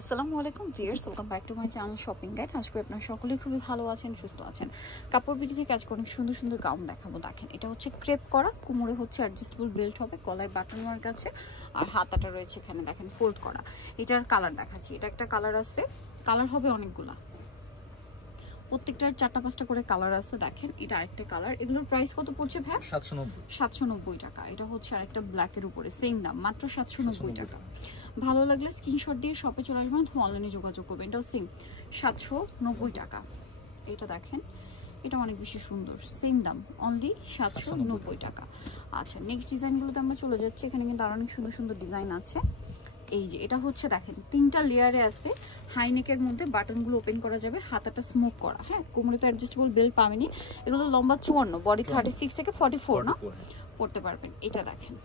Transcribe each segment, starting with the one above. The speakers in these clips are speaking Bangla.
আসসালামু আলাইকুম viewers, welcome back to my channel shopping guide. আজকে আপনারা সকলেই খুবই ভালো আছেন, সুস্থ আছেন। কাপড় বিডি থেকে আজকে অনেক সুন্দর সুন্দর গাউন দেখাবো। দেখেন, এটা হচ্ছে ক্রেপ করা, কোমরে হচ্ছে অ্যাডজাস্টেবল বেল্ট হবে, গলায় বাটন মার্ক আছে, আর হাতাটা রয়েছে এখানে দেখেন ফোল্ড করা। এটার কালার দেখাচ্ছি। এটা একটা কালার আছে, কালার হবে অনেকগুলা, প্রত্যেকটার 4-5টা করে কালার আছে। দেখেন, এটা আরেকটা কালার। এগুলোর প্রাইস কত পড়ছে ভাই? 790 টাকা। এটা হচ্ছে আরেকটা ব্ল্যাকের উপরে, সেম দাম, মাত্র 790 টাকা। ভালো লাগলে স্ক্রিনশট দিয়ে শপে চলে আসবেন অথবা অনলাইনে যোগাযোগ করবেন। এটাও সেম 790 টাকা। এটা দেখেন, এটা অনেক বেশি সুন্দর, সেম দাম, অনলি 790 টাকা। আচ্ছা, নেক্সট ডিজাইনগুলোতে আমরা চলে যাচ্ছি। এখানে কিন্তু আরো অনেক সুন্দর সুন্দর ডিজাইন আছে। এই যে এটা হচ্ছে দেখেন 3টা লেয়ারে আছে, হাই নেকের মধ্যে বাটনগুলো ওপেন করা যাবে, হাতাটা স্মোক করা। হ্যাঁ, কোমরে তো অ্যাডজাস্টেবল বেল্ট পাবেনি। এগুলো লম্বা 54, বডি 36 থেকে 44 না পড়তে পারবেন। এটা দেখেন,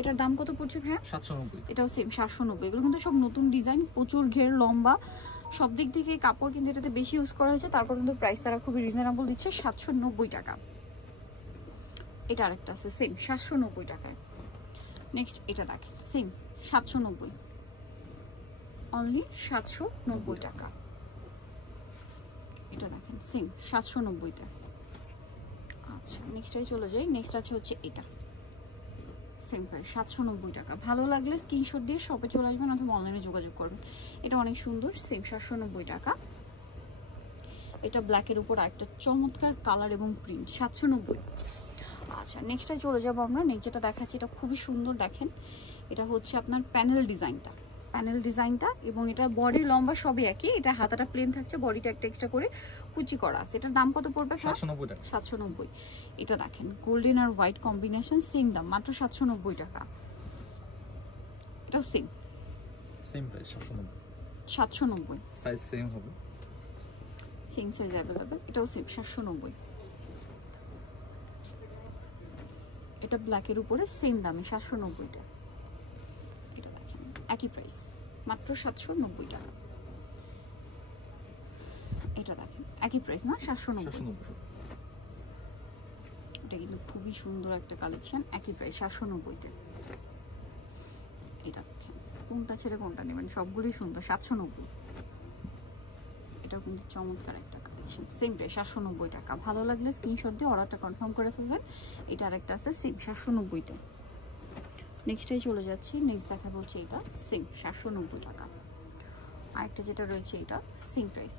এটার দাম কত পড়ছে ভাই? 790। এটাও সেম 790। এগুলো কিন্তু সব নতুন ডিজাইন, প্রচুর ঘের, লম্বা, সব দিক থেকে কাপড় কিন্তু এটাতে বেশি ইউজ করা হয়েছে। তারপর কিন্তু প্রাইস তারা খুবই রিজনেবল দিচ্ছে, 790 টাকা। এটা আরেকটা আছে সেম 790 টাকায়। নেক্সট এটা দেখেন, সেম 790, অনলি 790 টাকা। এটা দেখেন সেম 790-তে। আচ্ছা, নেক্সটটাই চলে যাই। নেক্সট আছে হচ্ছে এটা, সেম প্রাইস 790 টাকা। ভালো লাগলে স্ক্রিনশট দিয়ে শপে চলে আসবেন অথবা অনলাইনে যোগাযোগ করবেন। এটা অনেক সুন্দর, সেম 790 টাকা। এটা ব্ল্যাকের উপর একটা চমৎকার কালার এবং প্রিন্ট, 790। আচ্ছা, নেক্সটটাই চলে যাবো আমরা। নেক্সট যেটা দেখাচ্ছি, এটা খুবই সুন্দর। দেখেন, এটা হচ্ছে আপনার প্যানেল ডিজাইনটা, এবং এটা বডি লম্বা সবই একই। এটা হাতাটা প্লেন থাকছে, বডিটা একটা এক্সট্রা করে কুচি করা আছে। এটার দাম কত পড়বে? 790 টাকা। 790। এটা দেখেন, গোল্ডেন আর হোয়াইট কম্বিনেশন, সেম দাম, মাত্র 790 টাকা। এটাও সেম প্রাইস 790। সাইজ সেম হবে, সেম সাইজ অ্যাভেলেবেল। এটাও সেম 790। এটা ব্ল্যাকের উপরে সেম দামে 790-টা। এটা দেখেন একই প্রাইস, মাত্র 790 টাকা। এটা দেখেন একই প্রাইস না, 790। এটা কিন্তু খুবই সুন্দর একটা কালেকশন, একই প্রাইস 790-তে। এটা দেখেন, কোনটা ছেড়ে কোনটা নেবেন, সবগুলোই সুন্দর, 790। এটাও কিন্তু চমৎকার একটা কালেকশন, সেম প্রাইস 790 টাকা। ভালো লাগলে স্ক্রিনশট দিয়ে অর্ডারটা কনফার্ম করে ফেলবেন। এটা আরেকটা আছে সেম 790-তে। নেক্সটে চলে যাচ্ছি। নেক্সট দেখা বলছে এটা সেম 790 টাকা। আরেকটা যেটা রয়েছে এটা সেম প্রাইস,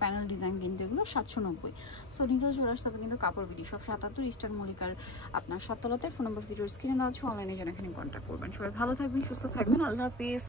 প্যানেল ডিজাইন, কিন্তু এগুলো 790। সো নিজেও চলে আসতে হবে কিন্তু কাপড় বিডি সব 77 ইস্টার্ন মল্লিকার আপনার 7 তলাতে। ফোন নম্বর ভিডিওর স্ক্রিনে দেওয়া আছে, অনলাইনে যেন এখানে কন্ট্যাক্ট করবেন। সবাই ভালো থাকবেন, সুস্থ থাকবেন, আল্লাহ হাফেজ।